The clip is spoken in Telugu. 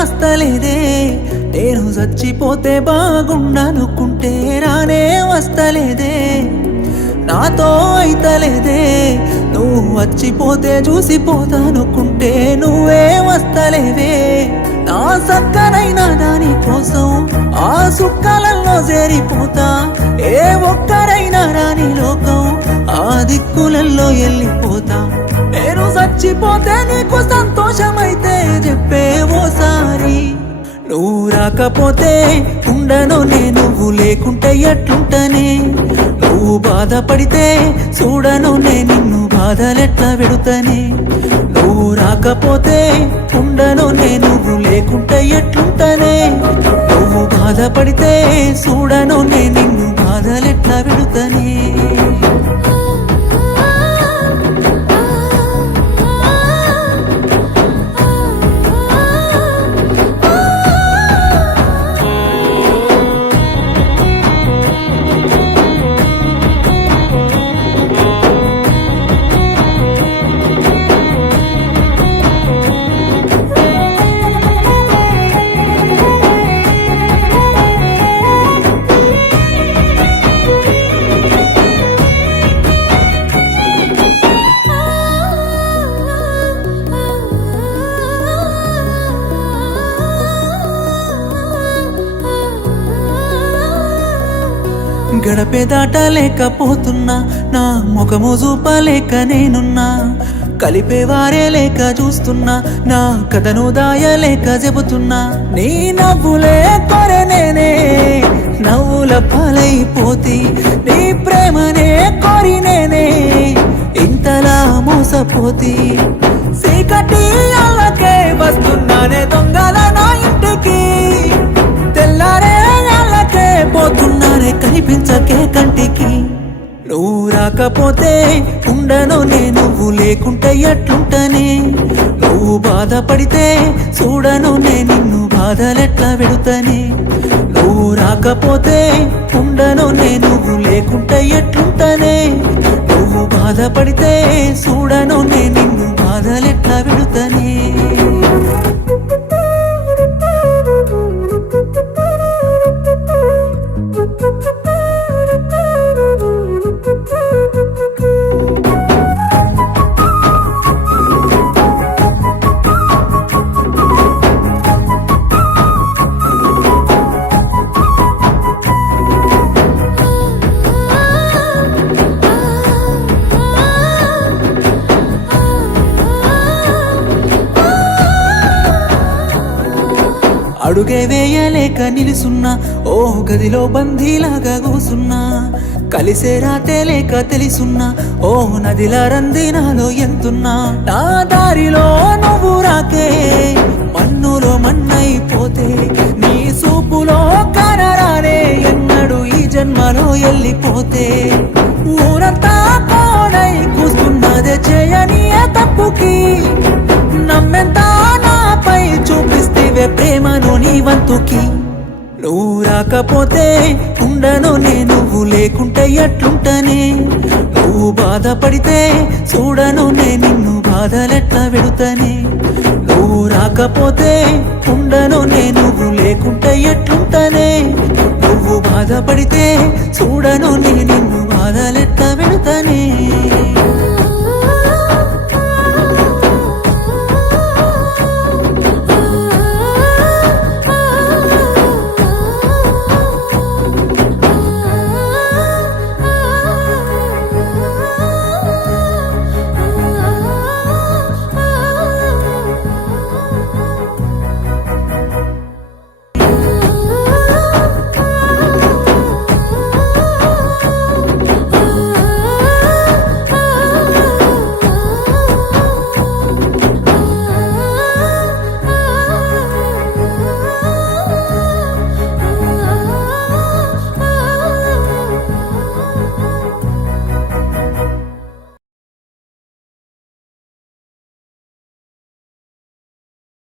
వస్తలేదే. నేను చచ్చిపోతే బాగుండనుకుంటే రానే వస్తలేదే. నాతో అయితలేదే. నువ్వు వచ్చిపోతే చూసిపోతానుకుంటే నువ్వే వస్తలేవే. నా సక్కనైనా దాని కోసం ఆ సుక్కలలో చేరిపోతా. ఏ ఒక్కరైనా రాని లోకం ఆ దిక్కులలో వెళ్ళిపోతా నేను చచ్చిపోతే లేకపోతే ఉండను నేను నువ్వు లేకుంటే ఎట్లుంటనే? నువ్వు బాధపడితే చూడను నే నిన్ను బాధలెట్లా పెడుతనే నువ్వు రాకపోతే ఉండను నే నువ్వు లేకుంటే ఎట్లుంటనే? నువ్వు బాధపడితే చూడను నే నిన్ను బాధలెట్లా పెడుతనే గడపే దాటలేకపోతున్నా. నా ముఖము చూపలేక నేనున్నా. కలిపేవారే లేక చూస్తున్నా. నా కథను దాయలేక చెబుతున్నా. నీ నవ్వులే కొరె నవ్వుల పాలైపోతి. నీ ప్రేమనే కోరి ఇంతలా మోసపోతి. చీకటి అల్లకే వస్తున్నానే దొంగ కనిపించకే కంటికి. నువ్వు రాకపోతే ఉండను నేను నువ్వు లేకుంటే ఎట్లుంటనే. నువ్వు బాధపడితే చూడను నే నిన్ను బాధలెట్లా పెడుతనే నువ్వు రాకపోతే ఉండను నే నువ్వు లేకుంటే ఎట్లుంటనే. అడుగే వేయలేక నిలుసున్నా ఓ గదిలో బందీలాగా కూసున్నా. కలిసే రాతే లేక తెలుసున్నా ఓ నదిలా రందినాలో ఎంతున్నా. నా దారిలో నువ్వు రాకే మన్నులో మన్నైపోతే నీ సూపులో కనరానే ఎన్నడు ఈ జన్మలో వెళ్ళిపోతే నీ నువ్వు రాకపోతే ఉండను నే నువ్వు లేకుంటే ఎట్లుంటనే. నువ్వు బాధపడితే చూడను నే నిన్ను బాధలెట్లా వెడుతనే. నువ్వు రాకపోతే ఉండను నే నువ్వు లేకుంటే ఎట్లుంటనే. నువ్వు బాధపడితే చూడను